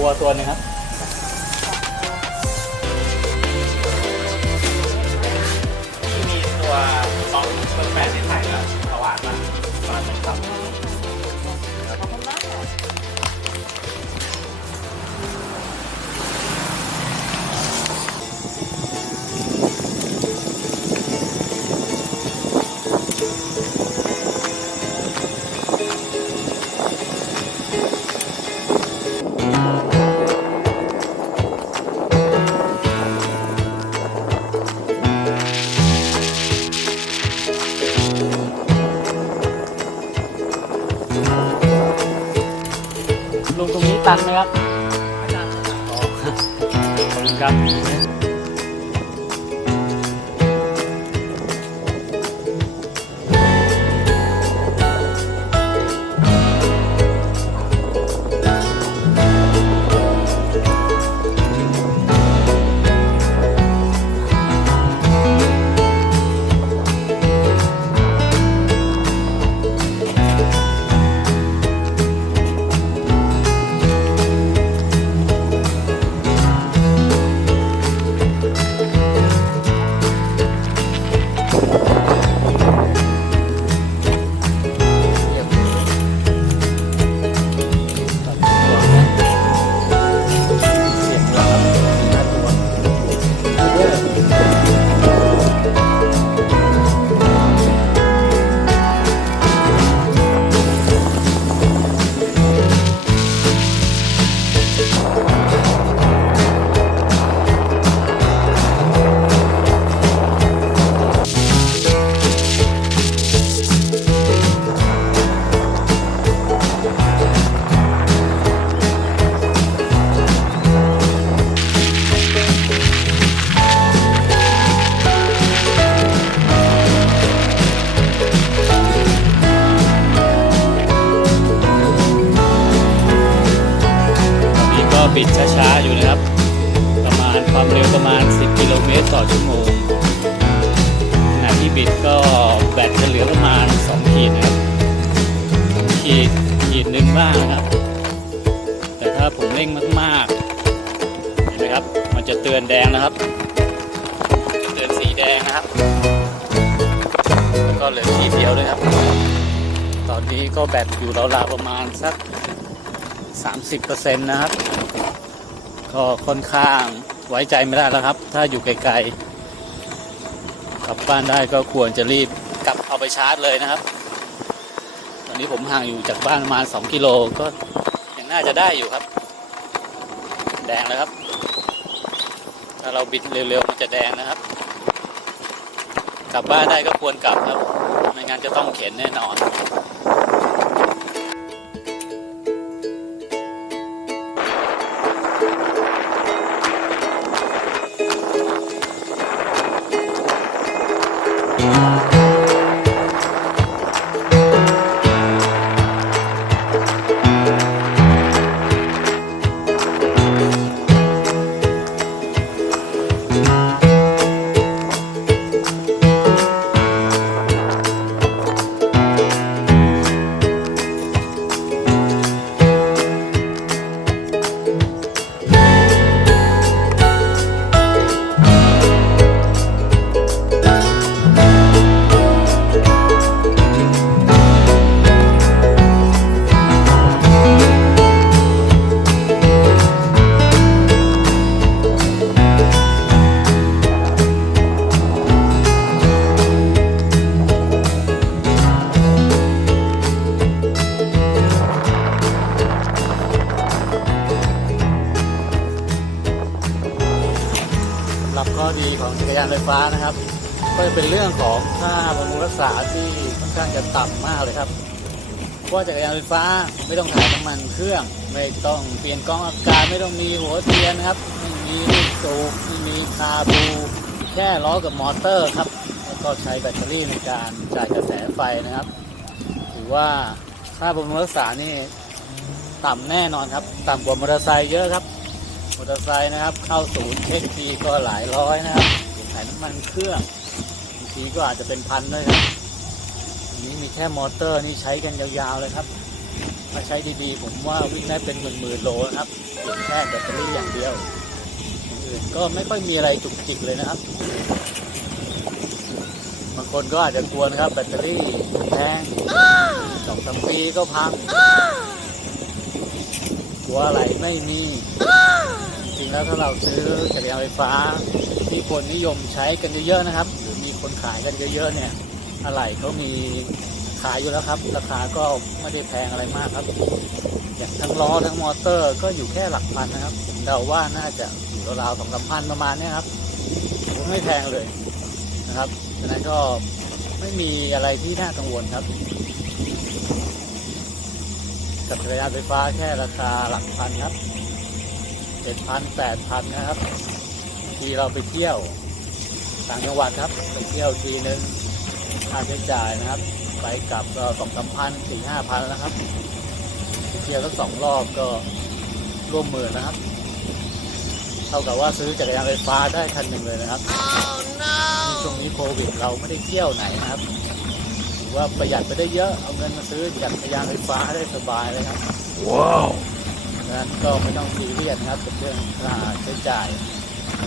ฝักบัวตัวหนึงครับ ตรงนี้ตันะครับขอบคุณครับ นะครับเตือนสีแดงนะครับ แล้วก็เหลือขีดเดียวเลยครับ ตอนนี้ก็แบตอยู่ราวๆประมาณสัก 30%นะครับ ก็ค่อนข้างไว้ใจไม่ได้แล้วครับ ถ้าอยู่ไกลๆ กลับบ้านได้ก็ควรจะรีบกลับเอาไปชาร์จเลยนะครับ ตอนนี้ผมห่างอยู่จากบ้านประมาณ 2 กิโลก็ยังน่าจะได้อยู่ครับ แดงแล้วครับาเราบิดเร็วๆมันจะแดงนะครับ กลับบ้านได้ก็ควรกลับครับ ไม่งั้นจะต้องเข็นแน่นอน ก็จะเป็นเรื่องของค่าบำรุงรักษาที่ค่อนข้างจะต่ำมากเลยครับเพราะว่าจักรยานไฟฟ้าไม่ต้องถ่ายน้ำมันเครื่อง ไม่ต้องเปลี่ยนกล้องอากาศไม่ต้องมีหัวเทียนนะครับไม่มีลูกสูบไม่มีคาบูแค่ล้อกับมอเตอร์ครับ แล้วก็ใช้แบตเตอรี่ในการจ่ายกระแสไฟนะครับถือว่าค่าบำรุงรักษานี่ต่ำแน่นอนครับ ต่ำกว่ามอเตอร์ไซค์เยอะครับมอเตอร์ไซค์นะครับ เข้าศูนย์เช็คทีก็หลายร้อยนะครับถ่ายน้ำมันเครื่อง ทีก็อาจจะเป็นพันด้วยครับอันนี้มีแค่มอเตอร์นี่ใช้กันยาวๆเลยครับ ถ้าใช้ดีๆ ผมว่าวิ่งได้เป็นหมื่นๆโลนะครับแค่แบตเตอรี่อย่างเดียวอื่นก็ไม่ค่อยมีอะไรจุกจิกเลยนะครับ บางคนก็อาจจะกลัวนะครับ แบตเตอรี่แพงสองสามปีก็พังกลัวอะไรไม่มี จริงแล้วถ้าเราซื้อจักรยานไฟฟ้า ที่คนนิยมใช้กันเยอะๆนะครับ หรือมีคนขายกันเยอะๆเนี่ยอะไรเขามีขายอยู่แล้วครับ ราคาก็ไม่ได้แพงอะไรมากครับอย่างทั้งล้อทั้งมอเตอร์ก็อยู่แค่หลักพันนะครับผมเดาว่าน่าจะอยู่ราวๆสองสามพันประมาณนี้ครับไม่แพงเลยนะครับฉะนั้นก็ไม่มีอะไรที่น่ากังวลครับ กับจักรยานไฟฟ้าแค่ราคาหลักพันครับ เจ็ดพันแปดพันนะครับ ทีเราไปเที่ยวต่างจังหวัดครับ ไปเที่ยวทีนึงค่าใช้จ่ายนะครับ ไปกลับก็สองสามพันสี่ห้าพันแล้วครับไปเที่ยวสักสองรอบก็ร่วมหมื่นนะครับ เท่ากับว่าซื้อจักรยานไฟฟ้าได้คันหนึ่งเลยนะครับในช่วงนี้โควิดเราไม่ได้เที่ยวไหนนะครับถือว่าประหยัดไปได้เยอะ เอาเงินมาซื้อจักรยานไฟฟ้าได้สบายเลยครับ ว้าวดัง นั้นก็ไม่ต้องซีเรียสนะครับกับเรื่องค่าใช้จ่าย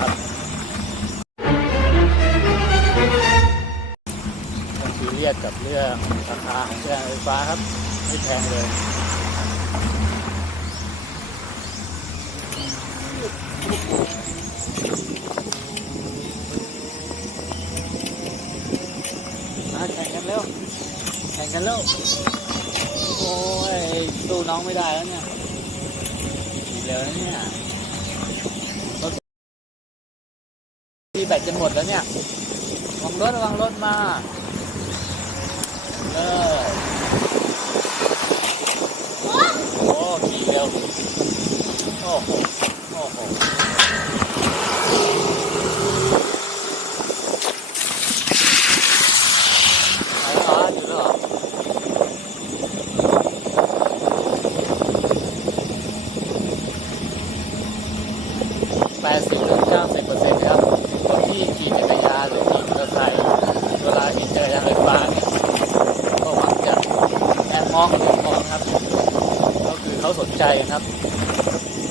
ครับต้องซีเรียสกับเรื่องราคาของเครื่องไฟฟ้าครับ ไม่แพงเลยมาแข่งกันเร็ว แข่งกันเร็ว โอ้ยสู้น้องไม่ได้แล้วเนี่ย ดี๋ยวนะเนี่ยรถที่แบตจะหมดแล้วเนี่ยวังรถวังรถมาเลยโอ้ขี่เร็วโอ้โหโอ้โหไปแล้วเหรออยู่แล้วเหรอ 80ถึง90เปอร์เซ็นต์ครับคนที่ขี่จักรยานหรือขี่มอเตอร์ไซค์เวลาเห็นจักรยานไฟฟ้าเนี่ยก็มักจะแอบมองแอบมองครับ ก็คือเขาสนใจครับ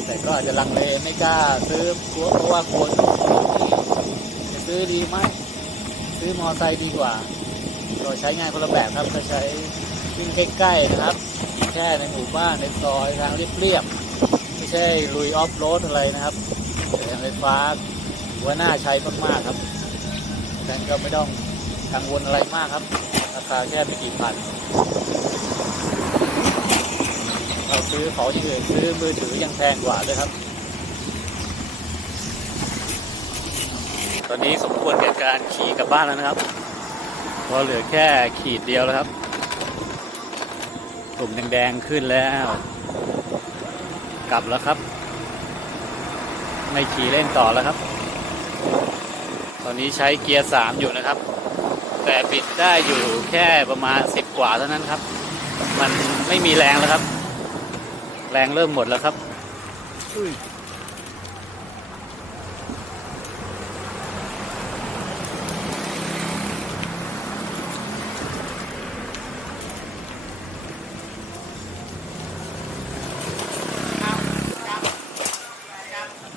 แต่ก็อาจจะลังเลไม่กล้าซื้อกลัวเพราะว่ากลัวจะซื้อดีไหมซื้อมอเตอร์ไซค์ดีกว่าก็ใช้งานคนละแบบครับก็ใช้วิ่งใกล้ๆนะครับ แค่ในหมู่บ้านในซอยทางเรียบๆไม่ใช่ลุยออฟโรดอะไรนะครับจักรยานไฟฟ้าว่าน่าใช้มากๆครับดังนั้นก็ไม่ต้องกังวลอะไรมากครับราคาแค่ไม่กี่พัน อของอย่างอื่นซื้อมือถือยังแพงกว่าเลยครับ ตอนนี้สมควรแก่การขี่กลับบ้านแล้วนะครับเพราะเหลือแค่ขีดเดียวแล้วครับตุ่มแดงๆขึ้นแล้ว กลับแล้วครับ ไม่ขี่เล่นต่อแล้วครับ ตอนนี้ใช้เกียร์สามอยู่นะครับ แต่บิดได้อยู่แค่ประมาณสิบกว่าเท่านั้นครับ มันไม่มีแรงแล้วครับ แรงเริ่มหมดแล้วครับอุ้ย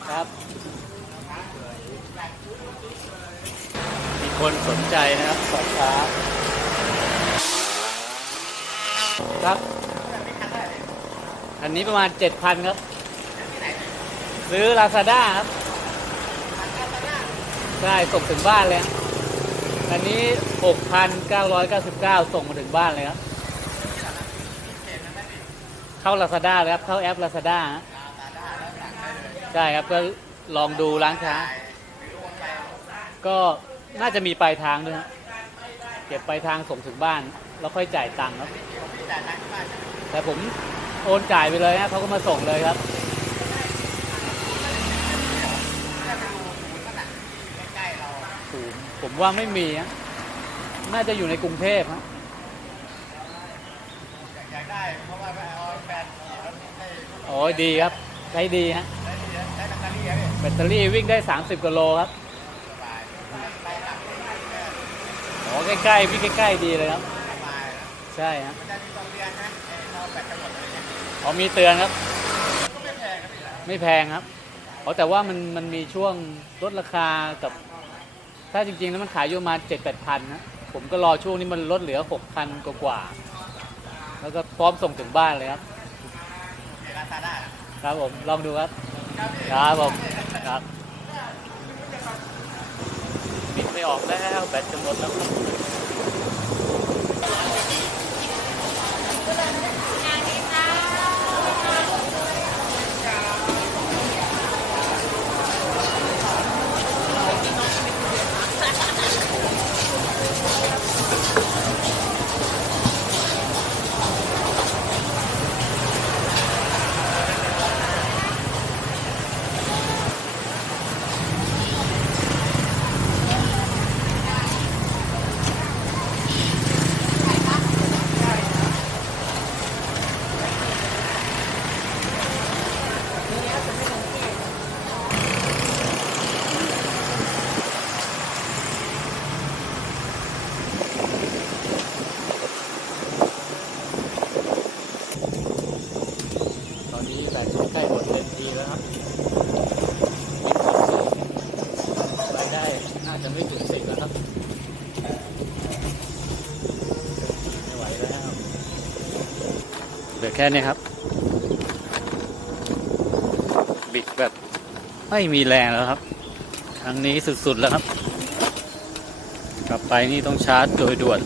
ครับ มีคนสนใจนะครับสอบช้าครับ อันนี้ประมาณเจ็ดพันครับ ซื้อลาซาด้าครับ ใช่ส่งถึงบ้านเลยครับอันนี้หกพันเก้าร้อยเก้าสิบเก้าส่งมาถึงบ้านเลยครับ เข้าลาซาด้าเลยครับ เข้าแอปลาซาด้าใช่ครับก็ลองดูร้านค้า ก็น่าจะมีปลายทางด้วยฮะเก็บปลายทางส่งถึงบ้าน แล้วค่อยจ่ายตังค์ครับแต่ผม โอนจ่ายไปเลยฮะเขาก็มาส่งเลยครับศูนย์ผมว่าไม่มีฮะน่าจะอยู่ในกรุงเทพฮะอยากได้เพราะว่าเอาแฟนขี่รถให้โอ้ยดีครับใช้ดีฮะใช้ดีใช้แบตเตอรี่ครับพี่แบตเตอรี่วิ่งได้ 30กิโลครับสบายไปหลักอ๋อใกล้ๆวิ่งใกล้ๆดีเลยครับสบายนะใช่ฮะมันจะมีโรงเรียนนะไอ้พอแบตจะหมด อ๋อมีเตือนครับ ไม่แพงครับแพงครับอ๋อแต่ว่ามันมันมีช่วงลดราคากับ ถ้าจริงๆ แล้วมันขายอยู่ประมาเจ็ดแปดพันนะผมก็รอช่วงนี้มันลดเหลือหกพันกว่าๆแล้วก็พร้อมส่งถึงบ้านเลยครับครับผมลองดูครับครับผมครับบิดไม่ออกแล้วแบตจะหมดแล้วครับตอนนี้แบตใกล้หมดเต็มทีแล้วครับรายได้น่าจะไม่ถึงสิบแล้วครับ ไม่ไหวแล้วเหลือ แค่นี้ครับ บิดแบบไม่มีแรงแล้วครับ ครั้งนี้สุดๆแล้วครับ กลับไปนี่ต้องชาร์จโดยด่วน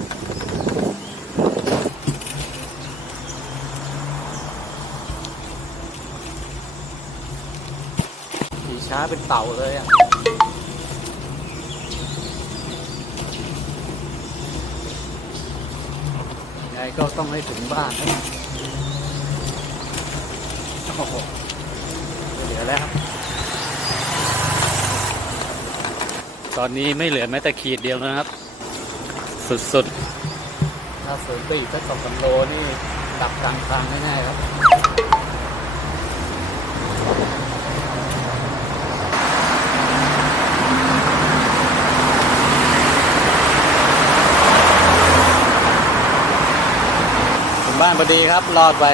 ขี่ช้าเป็นเต่าเลยอะยังไงก็ต้องให้ถึงบ้านนะ โอ้โหไม่เหลือแล้วครับตอนนี้ไม่เหลือแม้แต่ขีดเดียวแล้วนะครับ สุดๆถ้าฝืนไปอีกสักสองสามโลนี่ดับกลางทางแน่ๆครับถึงบ้านพอดีครับ รอดไป